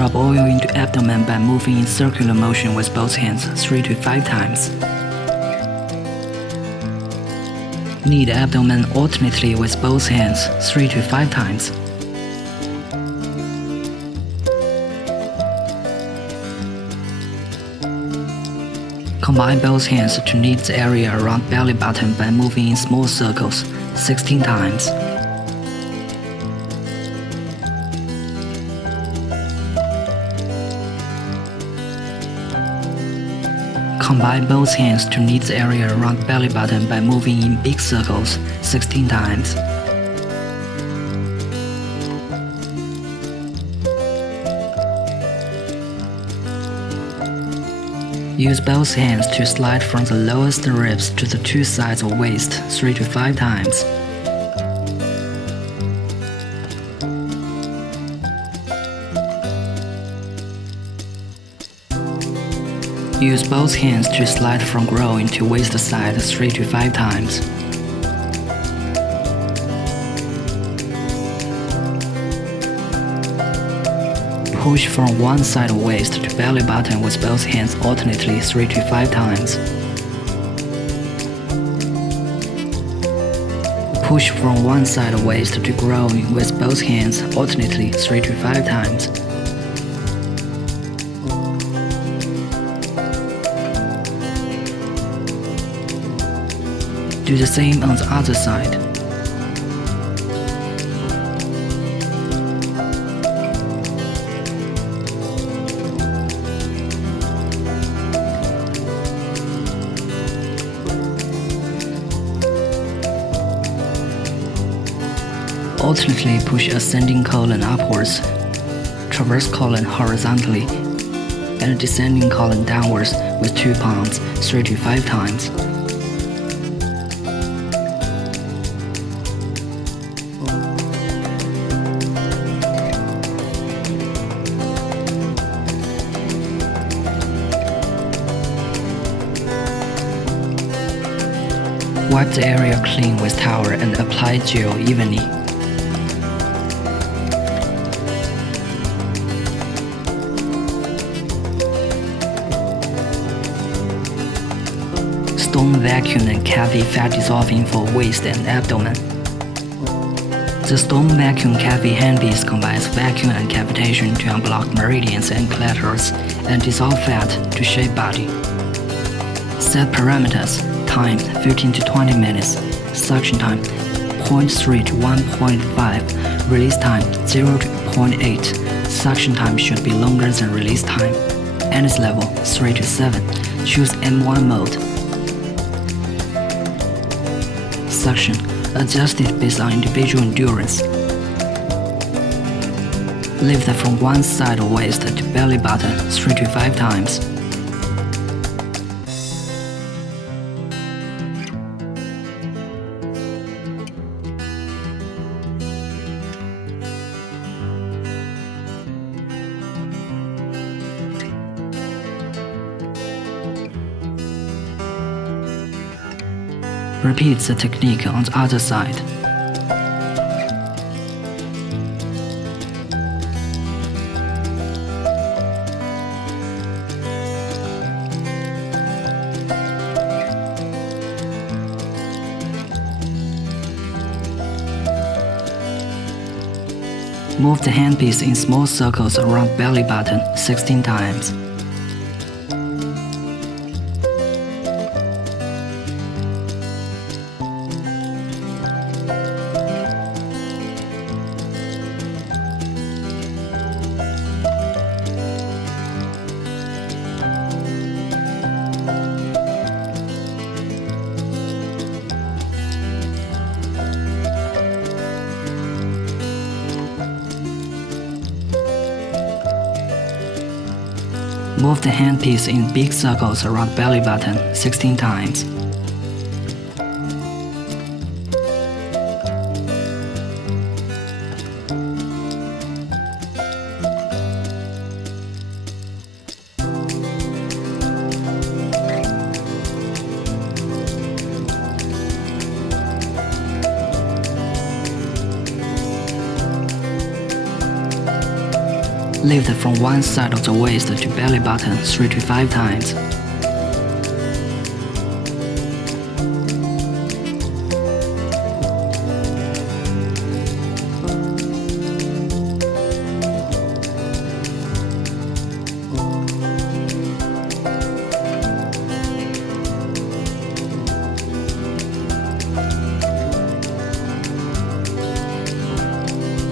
Rub oil into abdomen by moving in circular motion with both hands 3 to 5 times. Knead abdomen alternately with both hands 3 to 5 times. Combine both hands to knead the area around belly button by moving in small circles 16 times. Combine both hands to knead the area around belly button by moving in big circles 16 times. Use both hands to slide from the lowest ribs to the two sides of waist 3 to 5 times. Use both hands to slide from groin to waist side 3 to 5 times. Push from one side of waist to belly button with both hands alternately 3 to 5 times. Push from one side of waist to groin with both hands alternately 3 to 5 times. Do the same on the other side. Alternately push ascending colon upwards, transverse colon horizontally, and descending colon downwards with 2 palms 3 to 5 times. Wipe the area clean with towel and apply gel evenly. Stone vacuum and Cavi fat dissolving for waist and abdomen. The stone vacuum Cavi handpiece combines vacuum and cavitation to unblock meridians and clitoris and dissolve fat to shape body. Set parameters: time 15 to 20 minutes, suction time 0.3 to 1.5, release time 0 to 0.8. Suction time should be longer than release time. Anus level 3 to 7. Choose M1 mode. Suction adjusted based on individual endurance. Lift from one side of waist to belly button 3 to 5 times. Repeat the technique on the other side. Move the handpiece in small circles around belly button 16 times. Move the handpiece in big circles around belly button 16 times. Lift from one side of the waist to belly button 3 to 5 times.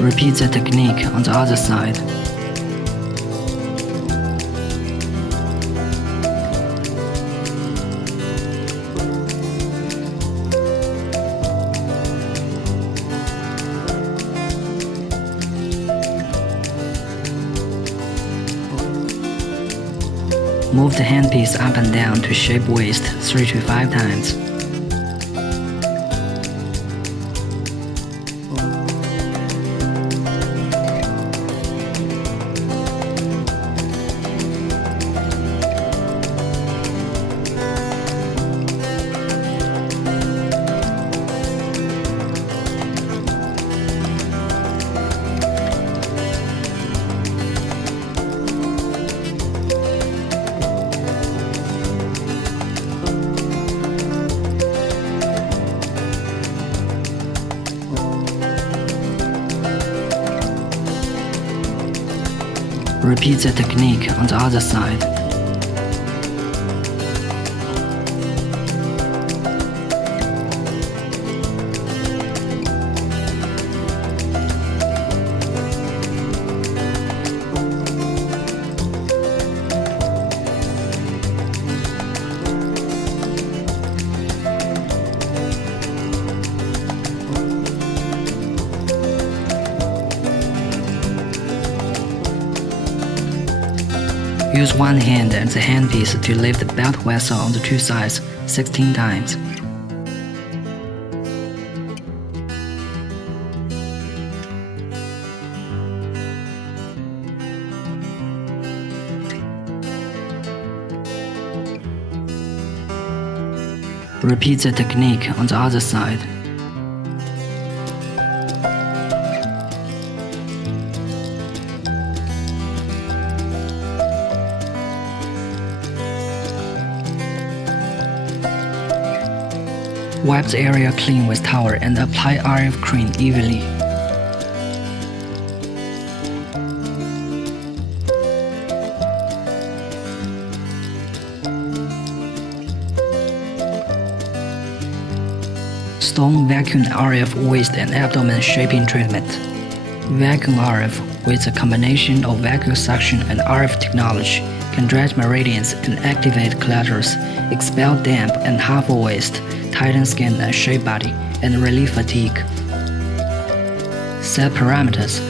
Repeat the technique on the other side. Move the handpiece up and down to shape waist 3 to 5 times. Repeat the technique on the other side. Use one hand and the handpiece to lift the belt vessel on the two sides 16 times. Repeat the technique on the other side. Wipe the area clean with towel and apply RF cream evenly. Storm Vacuum RF Waist and Abdomen Shaping Treatment. Vacuum RF, with a combination of vacuum suction and RF technology, can dredge meridians and activate clitoris, expel damp and harmful waste, tighten skin and shape body, and relieve fatigue. Set parameters: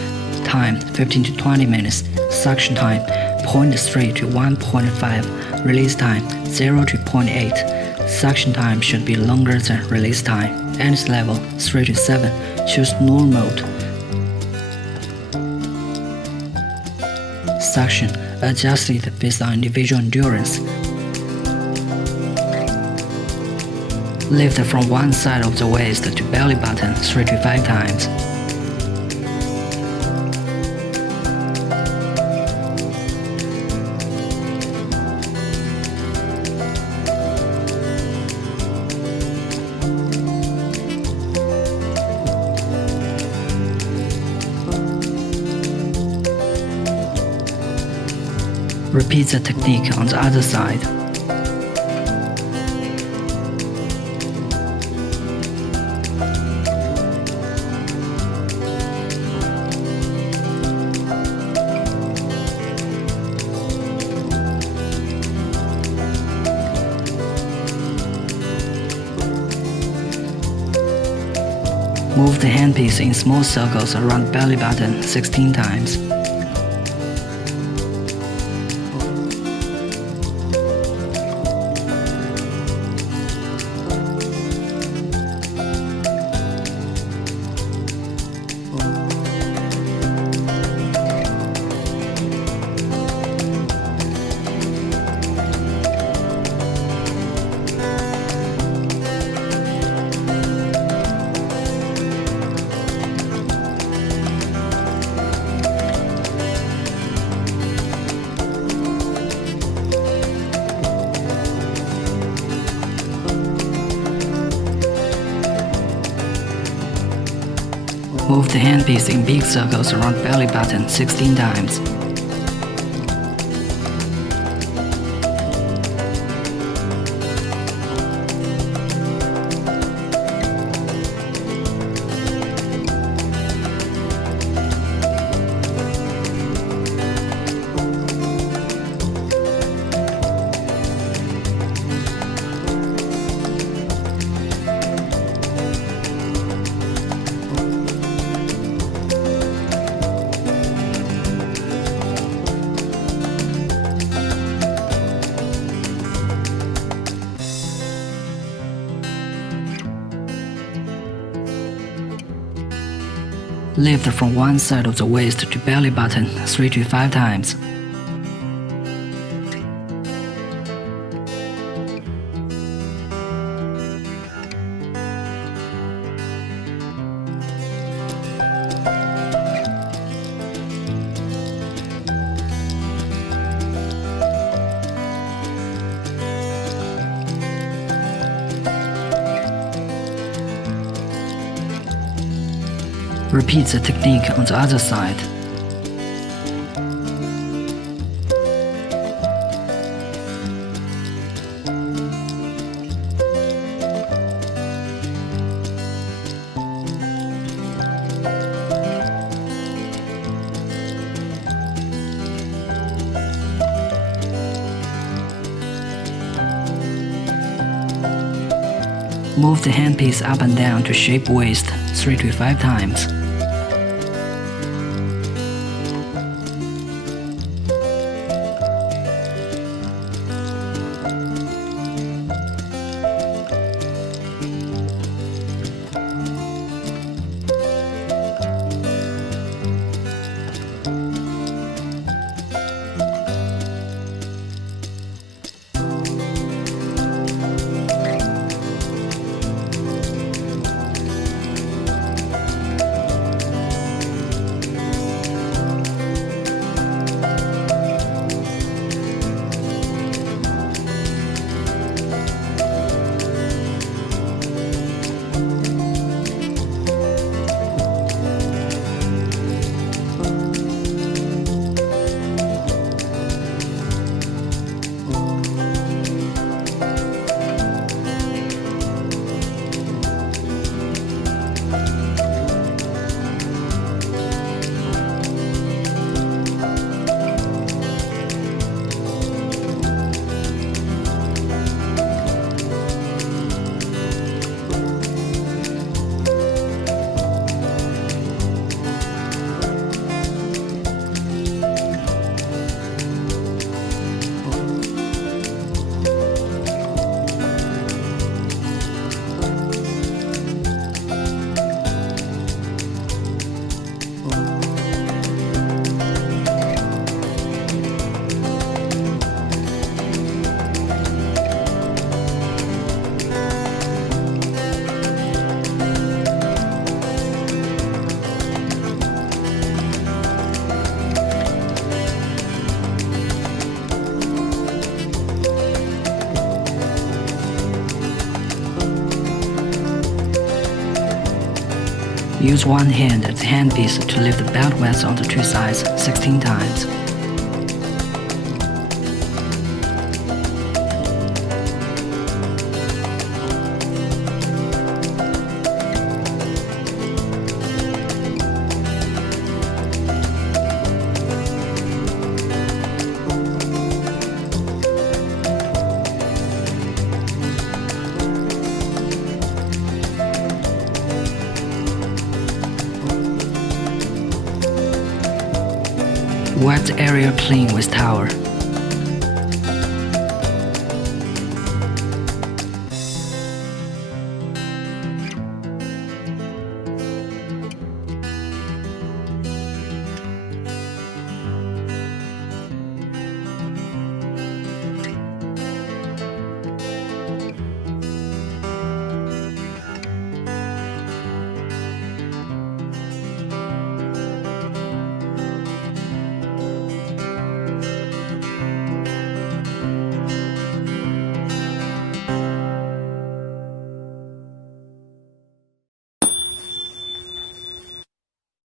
time 15 to 20 minutes, suction time 0.3 to 1.5, release time 0 to 0.8. Suction time should be longer than release time. Energy level 3 to 7. Choose null mode. Suction adjusted based on individual endurance. Lift from one side of the waist to belly button 3 to 5 times. Repeat the technique on the other side. Move the handpiece in small circles around belly button 16 times. Move the handpiece in big circles around belly button 16 times. Lift from one side of the waist to belly button 3 to 5 times. Repeat the technique on the other side. Move the handpiece up and down to shape waist 3 to 5 times. Use one hand as handpiece to lift the belt rest on the two sides 16 times. Wipe the area clean with towel.